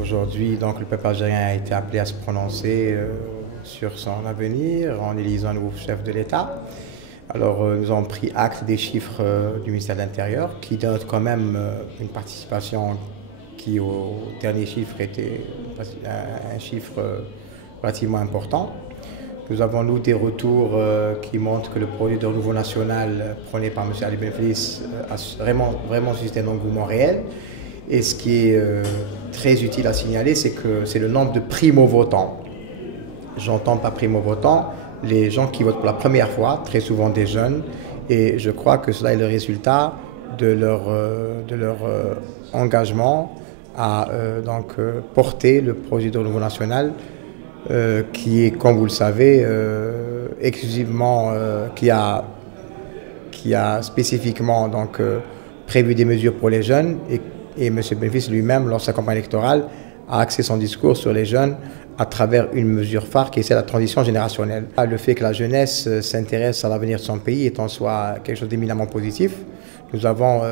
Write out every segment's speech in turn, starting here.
Aujourd'hui, donc, le peuple algérien a été appelé à se prononcer sur son avenir en élisant un nouveau chef de l'État. Alors, nous avons pris acte des chiffres du ministère de l'Intérieur qui donnent quand même une participation qui, au dernier chiffre, était un chiffre relativement important. Nous avons, nous, des retours qui montrent que le projet de renouveau national prôné par M. Ali Benflis a vraiment suscité un engouement réel. Et ce qui est très utile à signaler, c'est que c'est le nombre de primo-votants. J'entends pas primo-votants, les gens qui votent pour la première fois, très souvent des jeunes, et je crois que cela est le résultat de leur engagement à porter le projet de renouveau national qui est, comme vous le savez, exclusivement, qui a spécifiquement prévu des mesures pour les jeunes et M. Benflis lui-même, lors de sa campagne électorale, a axé son discours sur les jeunes à travers une mesure phare qui est celle de la transition générationnelle. Le fait que la jeunesse s'intéresse à l'avenir de son pays est en soi quelque chose d'éminemment positif. Nous avons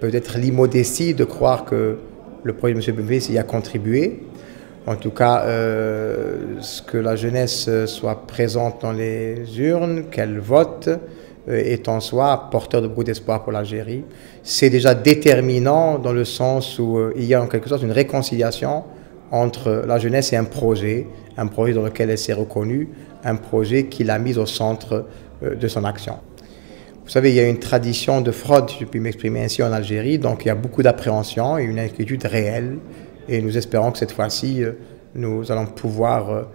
peut-être l'immodestie de croire que le projet de M. Benflis y a contribué. En tout cas, ce que la jeunesse soit présente dans les urnes, qu'elle vote, est en soi porteur de beaucoup d'espoir pour l'Algérie. C'est déjà déterminant dans le sens où il y a en quelque sorte une réconciliation entre la jeunesse et un projet dans lequel elle s'est reconnue, un projet qui l'a mise au centre de son action. Vous savez, il y a une tradition de fraude, si je puis m'exprimer ainsi, en Algérie, donc il y a beaucoup d'appréhension et une inquiétude réelle. Et nous espérons que cette fois-ci, nous allons pouvoir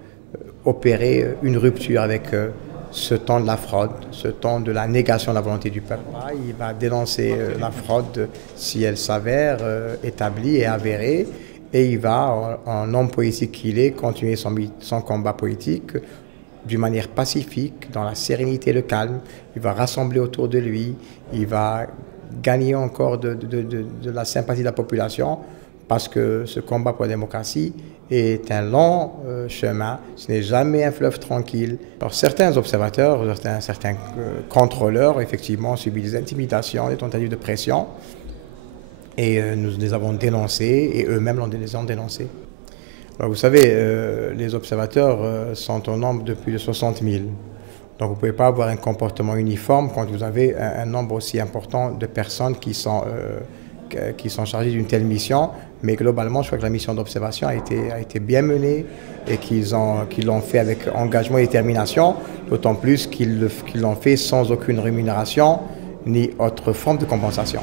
opérer une rupture avec ce temps de la fraude, ce temps de la négation de la volonté du peuple. Il va dénoncer la fraude si elle s'avère établie et avérée. Et il va, en homme politique qu'il est, continuer son combat politique d'une manière pacifique, dans la sérénité et le calme. Il va rassembler autour de lui, il va gagner encore de la sympathie de la population, parce que ce combat pour la démocratie est un long chemin, ce n'est jamais un fleuve tranquille. Alors certains observateurs, certains contrôleurs, effectivement, subissent des intimidations, des tentatives de pression, et nous les avons dénoncés, et eux-mêmes les ont dénoncés. Alors, vous savez, les observateurs sont au nombre de plus de 60 000. Donc vous ne pouvez pas avoir un comportement uniforme quand vous avez un nombre aussi important de personnes qui sont chargées d'une telle mission. Mais globalement, je crois que la mission d'observation a été bien menée et qu'ils l'ont fait avec engagement et détermination, d'autant plus qu'ils l'ont fait sans aucune rémunération ni autre forme de compensation.